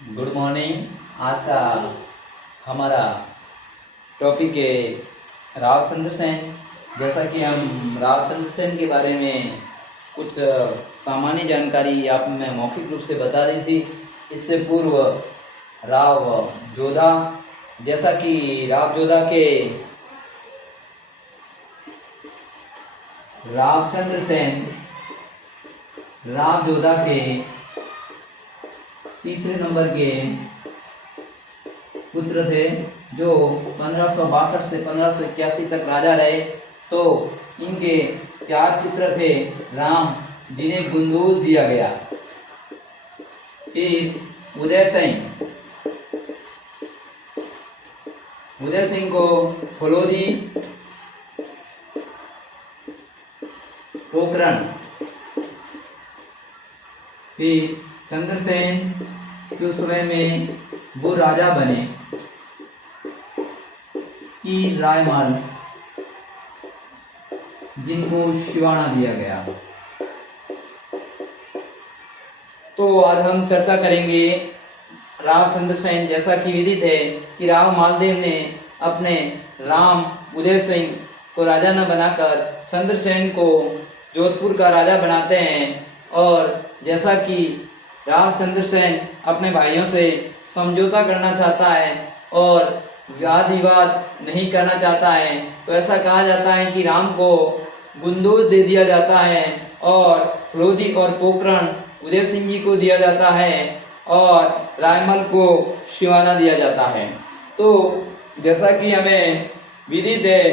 Good morning. आज का हमारा टॉपिक है रावचंद्र सेन। जैसा कि हम रावचंद्र सेन के बारे में कुछ सामान्य जानकारी आप में मौखिक रूप से बता दी थी। इससे पूर्व राव जोधा, जैसा कि राव जोधा के रावचंद्र सेन राव जोधा के तीसरे नंबर के पुत्र थे, जो 1562 से 1581 तक राजा रहे। तो इनके 4 पुत्र थे। राम, जिन्हें गुंदूज दिया गया, फिर उदय सिंह को फलोदी, पोखरण, फिर चंद्रसेन, जो समय में वो राजा बने, की रायमाल, जिनको शिवाना दिया गया। तो आज हम चर्चा करेंगे रावचंद्र सेन। जैसा कि विदित है कि राव मालदेव ने अपने राम उदय सिंह को राजा न बनाकर चंद्रसेन को जोधपुर का राजा बनाते हैं। और जैसा कि रावचंद्र सेन अपने भाइयों से समझौता करना चाहता है और वाद विवाद नहीं करना चाहता है, तो ऐसा कहा जाता है कि राम को गुंदोज दे दिया जाता है और फलोदी और पोखरण उदय सिंह जी को दिया जाता है और रायमल को शिवाना दिया जाता है। तो जैसा कि हमें विदित है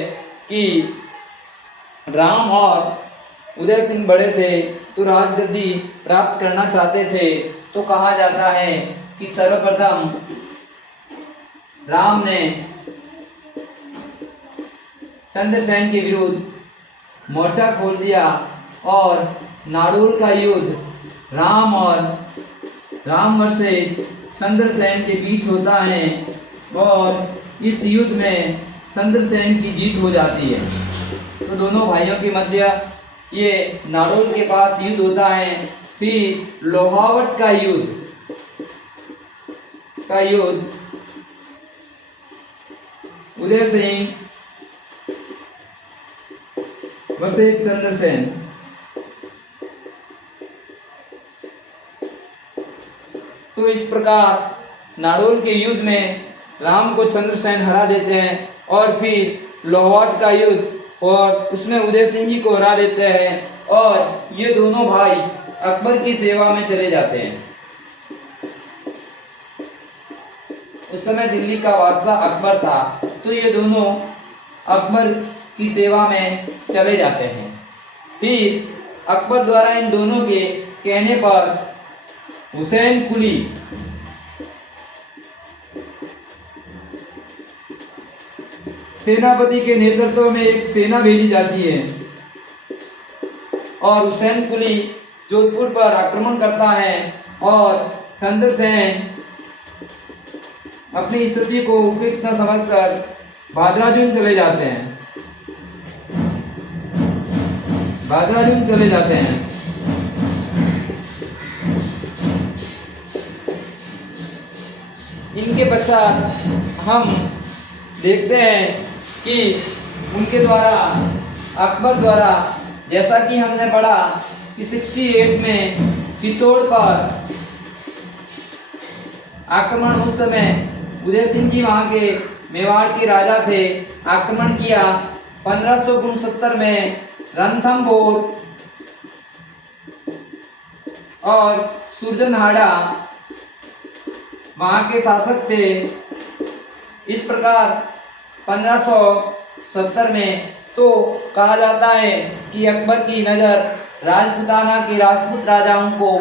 कि राम और उदय सिंह बड़े थे, तो राजगद्दी प्राप्त करना चाहते थे। तो कहा जाता है कि सर्वप्रथम राम ने चंद्रसेन के विरुद्ध मोर्चा खोल दिया और नाडोल का युद्ध राम से चंद्रसेन के बीच होता है और इस युद्ध में चंद्रसेन की जीत हो जाती है। तो दोनों भाइयों के मध्य ये नाडोल के पास युद्ध होता है। फिर लोहावट का युद्ध उदय सिंह वर्सेस चंद्रसेन। तो इस प्रकार नाडोल के युद्ध में राम को चंद्रसेन हरा देते हैं और फिर लोहावट का युद्ध और उसमें उदय सिंह जी को हरा देते हैं और ये दोनों भाई अकबर की सेवा में चले जाते हैं। उस समय दिल्ली का बादशाह अकबर था, तो ये दोनों अकबर की सेवा में चले जाते हैं। फिर अकबर द्वारा इन दोनों के कहने पर हुसैन कुली सेनापति के नेतृत्व में एक सेना भेजी जाती है और हुसैन कुली जोधपुर पर आक्रमण करता है और चंद्रसेन अपनी स्थिति को उपयुक्त न समझकर भादराजून चले जाते हैं। इनके पश्चात हम देखते हैं कि उनके द्वारा अकबर द्वारा, जैसा कि हमने पढ़ा कि 68 में चित्तौड़ पर आक्रमण, उस समय उदय सिंह जी वहाँ के मेवाड़ के राजा थे, आक्रमण किया। 1569 में रणथंभौर और सुरजनहाड़ा वहाँ के शासक थे। इस प्रकार 1570 में तो कहा जाता है कि अकबर की नज़र राजपूताना के राजपूत राजाओं को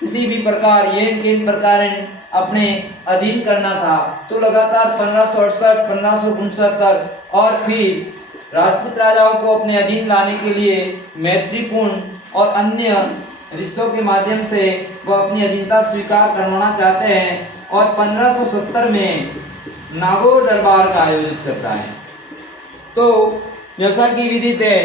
किसी भी प्रकार येन केन प्रकार अपने अधीन करना था। तो लगातार 1568, 1569 और फिर राजपूत राजाओं को अपने अधीन लाने के लिए मैत्रीपूर्ण और अन्य रिश्तों के माध्यम से वह अपनी अधीनता स्वीकार करवाना चाहते हैं और 1570 में नागौर दरबार का आयोजित करता है। तो जैसा कि विदित है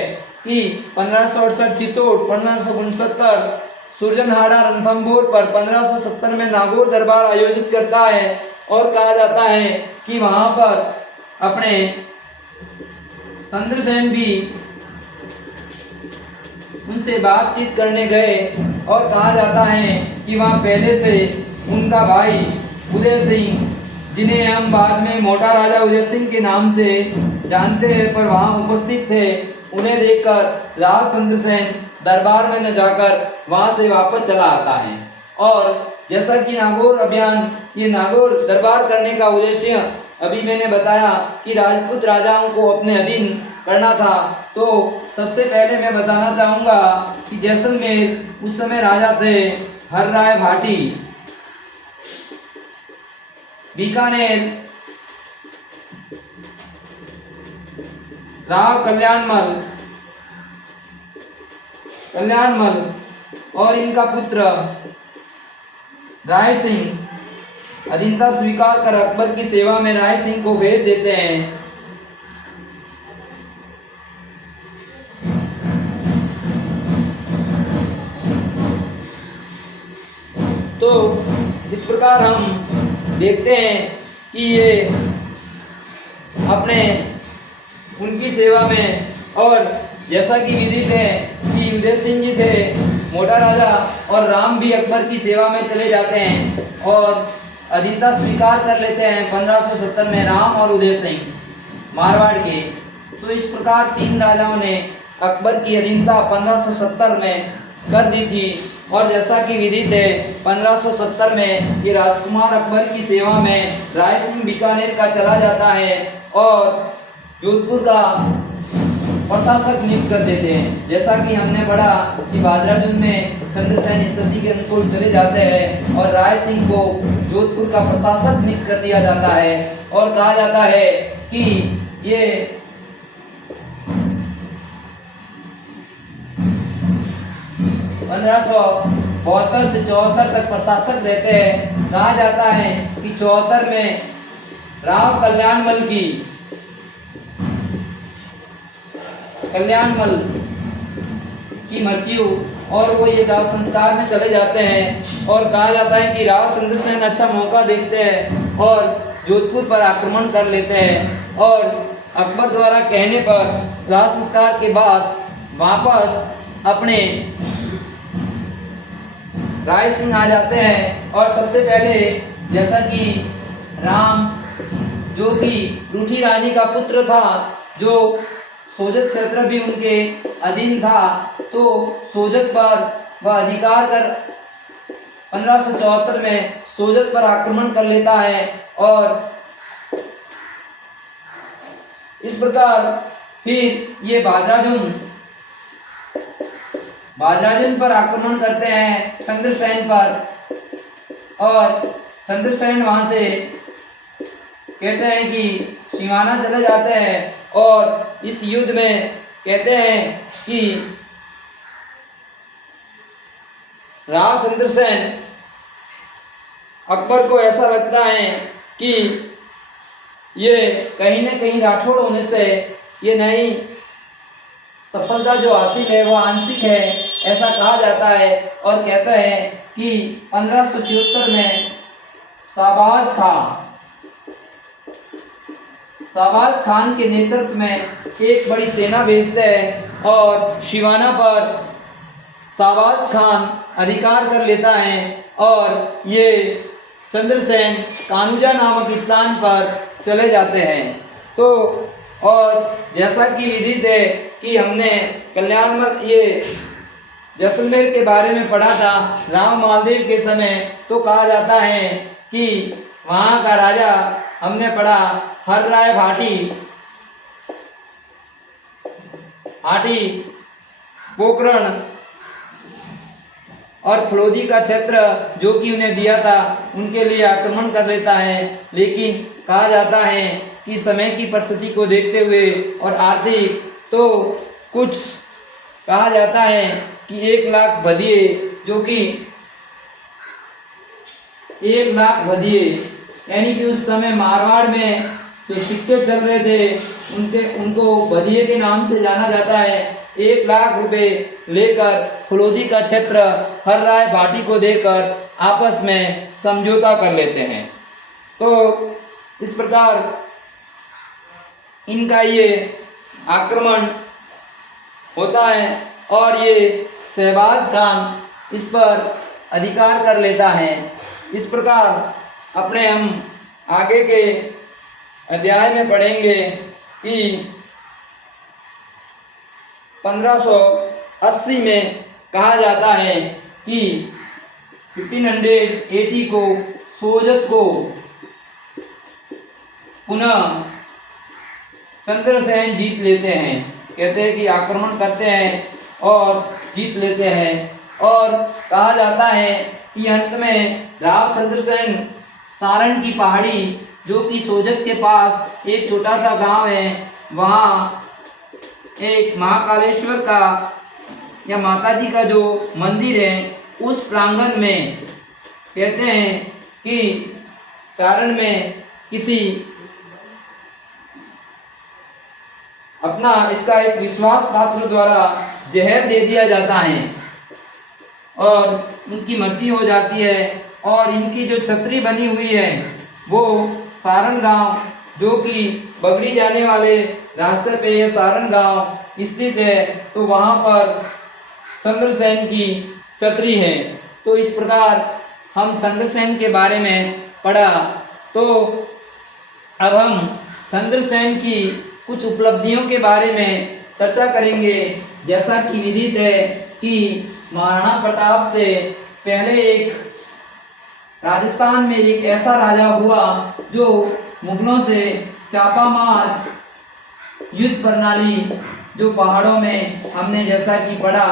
कि 1568 चित्तौड़, 1569 सुरजनहाड़ा रणथंभौर पर 1570 में नागौर दरबार आयोजित करता है और कहा जाता है कि वहां पर अपने चंद्रसेन भी उनसे बातचीत करने गए और कहा जाता है कि वहाँ पहले से उनका भाई उदय सिंह, जिन्हें हम बाद में मोटा राजा उदय सिंह के नाम से जानते हैं, पर वहाँ उपस्थित थे। उन्हें देखकर राव चंद्रसेन दरबार में न जाकर वहाँ से वापस चला आता है। और जैसा कि नागौर अभियान, ये नागौर दरबार करने का उद्देश्य अभी मैंने बताया कि राजपूत राजाओं को अपने अधीन करना था। तो सबसे पहले मैं बताना चाहूँगा कि जैसलमेर उस समय राजा थे हरराय भाटी, बीकानेर राव कल्याणमल और इनका पुत्र राय सिंह अधीनता स्वीकार कर अकबर की सेवा में राय सिंह को भेज देते हैं। तो इस प्रकार हम देखते हैं कि ये अपने उनकी सेवा में, और जैसा कि विदित है कि उदय सिंह जी थे मोटा राजा और राम भी अकबर की सेवा में चले जाते हैं और अधीनता स्वीकार कर लेते हैं 1570 में राम और उदय सिंह मारवाड़ के। तो इस प्रकार तीन राजाओं ने अकबर की अधीनता 1570 में कर दी थी। और जैसा कि विदित है 1570 में ये राजकुमार अकबर की सेवा में राय सिंह बीकानेर का चला जाता है और जोधपुर का प्रशासक नियुक्त कर देते हैं। जैसा कि हमने पढ़ा कि भाद्राजुन में चंद्रसेन स्थिति के अनुकूल चले जाते हैं और राय सिंह को जोधपुर का प्रशासक नियुक्त कर दिया जाता है और कहा जाता है कि ये 1572 से 74 तक प्रशासक रहते हैं। कहा जाता है कि 74 में राव कल्याणमल की मृत्यु और वो ये दाह संस्कार में चले जाते हैं। और कहा जाता है कि राव चंद्रसेन अच्छा मौका देखते हैं और जोधपुर पर आक्रमण कर लेते हैं और अकबर द्वारा कहने पर दाह संस्कार के बाद वापस अपने राय सिंह आ जाते हैं। और सबसे पहले जैसा कि राम, जो कि रूठी रानी का पुत्र था, जो सोजत क्षेत्र भी उनके अधीन था, तो सोजत पर वह अधिकार कर 1574 में सोजत पर आक्रमण कर लेता है। और इस प्रकार फिर ये भाद्राजुन पर आक्रमण करते हैं चंद्रसेन पर और चंद्रसेन वहां से कहते हैं कि सिवाना चले जाते हैं। और इस युद्ध में कहते हैं कि राव चंद्रसेन अकबर को ऐसा लगता है कि ये कहीं न कहीं राठौड़ होने से ये नई सफलता जो हासिल है वो आंशिक है, ऐसा कहा जाता है। और कहता है कि 1574 में शाहबाज खान के नेतृत्व में एक बड़ी सेना भेजते हैं और शिवाना पर शाहबाज खान अधिकार कर लेता है और ये चंद्रसेन कानूजा नामक स्थान पर चले जाते हैं। तो और जैसा कि विदित है कि हमने कल्याणमल ये जैसलमेर के बारे में पढ़ा था राव मालदेव के समय, तो कहा जाता है कि वहाँ का राजा हमने पढ़ा हरराय भाटी पोखरण और फलोदी का क्षेत्र जो कि उन्हें दिया था उनके लिए आक्रमण कर लेता है। लेकिन कहा जाता है कि समय की परिस्थिति को देखते हुए और आर्थिक, तो कुछ कहा जाता है कि 1 लाख भदिये, जो कि 1 लाख भदिये यानी कि उस समय मारवाड़ में जो सिक्के चल रहे थे उनको भदिये के नाम से जाना जाता है। 1 लाख रुपए लेकर फलोदी का क्षेत्र हर राय भाटी को देकर आपस में समझौता कर लेते हैं। तो इस प्रकार इनका ये आक्रमण होता है और ये शहबाज खान इस पर अधिकार कर लेता है। इस प्रकार अपने हम आगे के अध्याय में पढ़ेंगे कि 1580 में कहा जाता है कि 1580 को सोजत को पुनः चंद्रसेन जीत लेते हैं। कहते हैं कि आक्रमण करते हैं और जीत लेते हैं और कहा जाता है कि अंत में राव चंद्रसेन सारण की पहाड़ी जो कि सोजत के पास एक छोटा सा गांव है, वहाँ एक महाकालेश्वर का या माताजी का जो मंदिर है उस प्रांगण में कहते हैं कि चारण में किसी अपना इसका एक विश्वास पात्र द्वारा जहर दे दिया जाता है और उनकी मृत्यु हो जाती है। और इनकी जो छतरी बनी हुई है वो सारण गांव जो कि बगड़ी जाने वाले रास्ते पे ये सारण गांव स्थित है, तो वहाँ पर चंद्रसेन की छतरी है। तो इस प्रकार हम चंद्रसेन के बारे में पढ़ा। तो अब हम चंद्रसेन की कुछ उपलब्धियों के बारे में चर्चा करेंगे। जैसा कि विदित है कि महाराणा प्रताप से पहले एक राजस्थान में एक ऐसा राजा हुआ जो मुगलों से चापामार युद्ध प्रणाली, जो पहाड़ों में हमने जैसा कि पढ़ा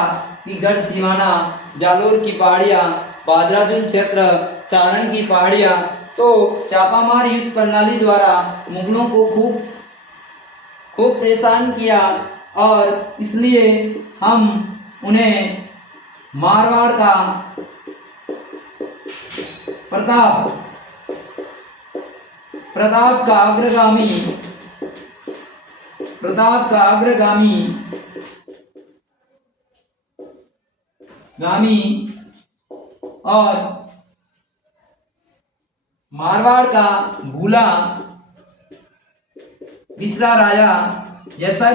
कि गढ़ सिवाना, जालोर की पहाड़ियाँ, बादराजुन क्षेत्र, चारण की पहाड़ियाँ, तो चापामार युद्ध प्रणाली द्वारा मुगलों को खूब परेशान किया और इसलिए हम उन्हें मारवाड़ का प्रताप का अग्रगामी और मारवाड़ का भूला बिसरा जैसा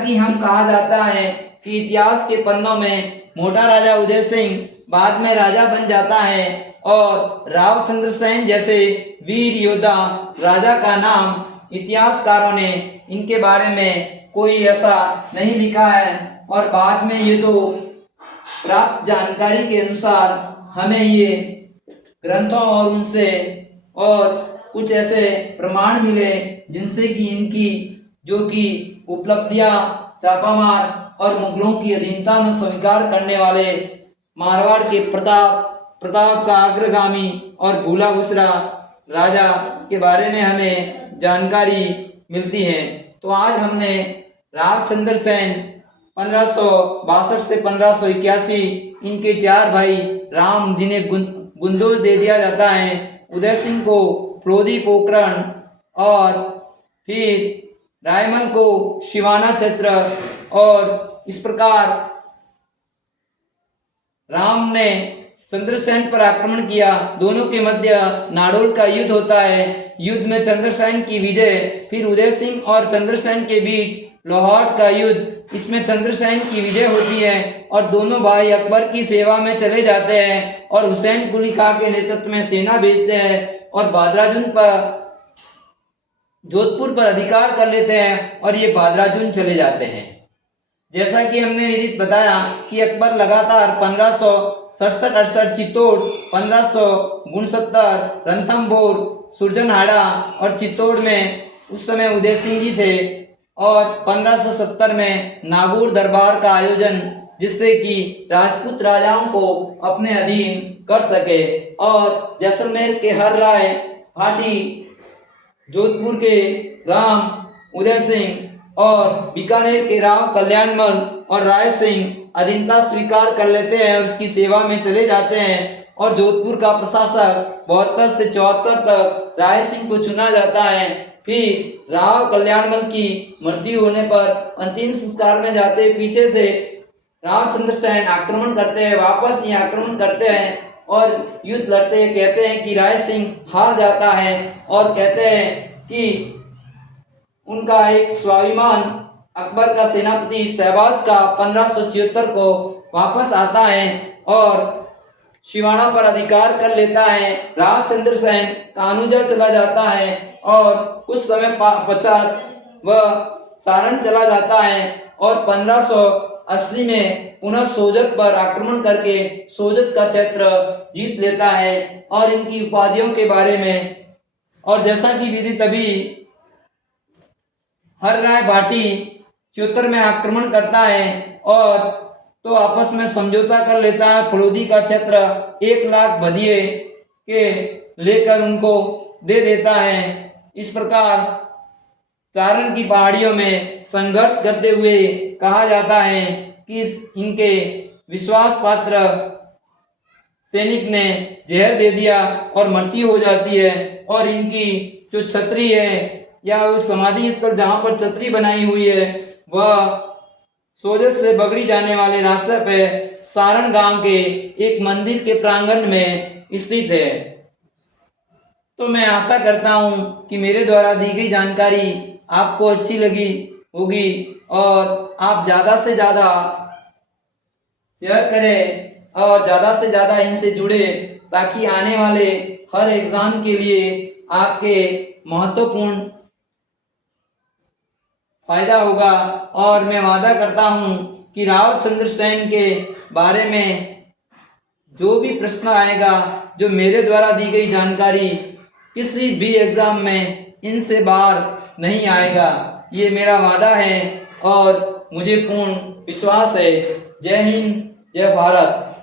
कि हम कहा जाता है कि इतिहास के पन्नों में मोटा राजा उदय सिंह बाद में राजा बन जाता है और राव चंद्रसेन जैसे वीर योद्धा राजा का नाम इतिहासकारों ने इनके बारे में कोई ऐसा नहीं लिखा है। और बाद में ये तो प्राप्त जानकारी के अनुसार हमें ये ग्रंथों और उनसे और कुछ ऐसे प्रमाण मिले जिनसे कि इनकी जो कि उपलब्धियां चापामार और मुगलों की अधीनता न स्वीकार करने वाले मारवाड़ के प्रताप का अग्रगामी और भूला बिसरा राजा के बारे में हमें जानकारी मिलती है। तो आज हमने राव चंद्रसेन 1562 से 1581 इनके 4 भाई राम जिन्हें गुंदोज दे दिया जाता है, उदय सिंह को प्लोदी पोखरण और फिर रायमल को शिवाना क्षेत्र, और इस प्रकार राम ने चंद्रसेन पर आक्रमण किया। दोनों के मध्य नाडोल का युद्ध होता है। युद्ध में चंद्रसेन की विजय, फिर उदय सिंह और चंद्रसेन के बीच लाहौर का युद्ध, इसमें चंद्रसेन की विजय होती है और दोनों भाई अकबर की सेवा में चले जाते हैं और हुसैन कुली खां के नेतृत्व में सेना भेजते हैं और बादराजुन पर जोधपुर पर अधिकार कर लेते हैं और ये बादराजुन चले जाते हैं। जैसा कि हमने विदित बताया कि अकबर लगातार 1567-68 चित्तौड़, 1569 रणथंभौर, सुरजनहाड़ा और चित्तौड़ में उस समय उदय सिंह जी थे और 1570 में नागौर दरबार का आयोजन, जिससे कि राजपूत राजाओं को अपने अधीन कर सके। और जैसलमेर के हर राय भाटी, जोधपुर के राम उदय सिंह और बीकानेर के राव कल्याणमल और राय सिंह अधीनता स्वीकार कर लेते हैं और उसकी सेवा में चले जाते हैं और जोधपुर का प्रशासक 72 से 74 तक राय सिंह को चुना जाता है फिर राव कल्याणमल की मृत्यु होने पर अंतिम संस्कार में जाते पीछे से रामचंद्र सेन आक्रमण करते हैं, वापस ये आक्रमण करते हैं और युद्ध लड़ते हैं। कहते हैं कि राय सिंह हार जाता है और कहते हैं कि उनका एक स्वाभिमान अकबर का सेनापति शहबाज का 1576 को वापस आता है और शिवाना पर अधिकार कर लेता है। रामचंद्र सेन कान्होजा चला जाता है और कुछ समय पश्चात वह सारण चला जाता है और 1580 में पुनः सोजत पर आक्रमण करके सोजत का क्षेत्र जीत लेता है। और इनकी उपाधियों के बारे में, और जैसा कि विधि तभी हर राय भाटी 74 में आक्रमण करता है और तो आपस में समझौता कर लेता है। फलोदी का क्षेत्र 1 लाख बधिये के लेकर उनको दे देता है। इस प्रकार चारण की पहाड़ियों में संघर्ष करते हुए कहा जाता है कि इनके विश्वास पात्र सैनिक ने जहर दे दिया और मृत्यु हो जाती है। और इनकी जो छतरी है या उस समाधि स्थल जहाँ पर छतरी बनाई हुई है वह सोजत से बगड़ी जाने वाले रास्ते पे सारण गांव के एक मंदिर के प्रांगण में स्थित है। तो मैं आशा करता हूँ कि मेरे द्वारा दी गई जानकारी आपको अच्छी लगी होगी और आप ज़्यादा से ज़्यादा शेयर करें और ज़्यादा से ज़्यादा इनसे जुड़े, ताकि आने वाले हर एग्ज़ाम के लिए आपके महत्वपूर्ण फायदा होगा। और मैं वादा करता हूँ कि रावचंद्र सेन के बारे में जो भी प्रश्न आएगा, जो मेरे द्वारा दी गई जानकारी किसी भी एग्जाम में इनसे बाहर नहीं आएगा, ये मेरा वादा है और मुझे पूर्ण विश्वास है। जय हिंद, जय भारत।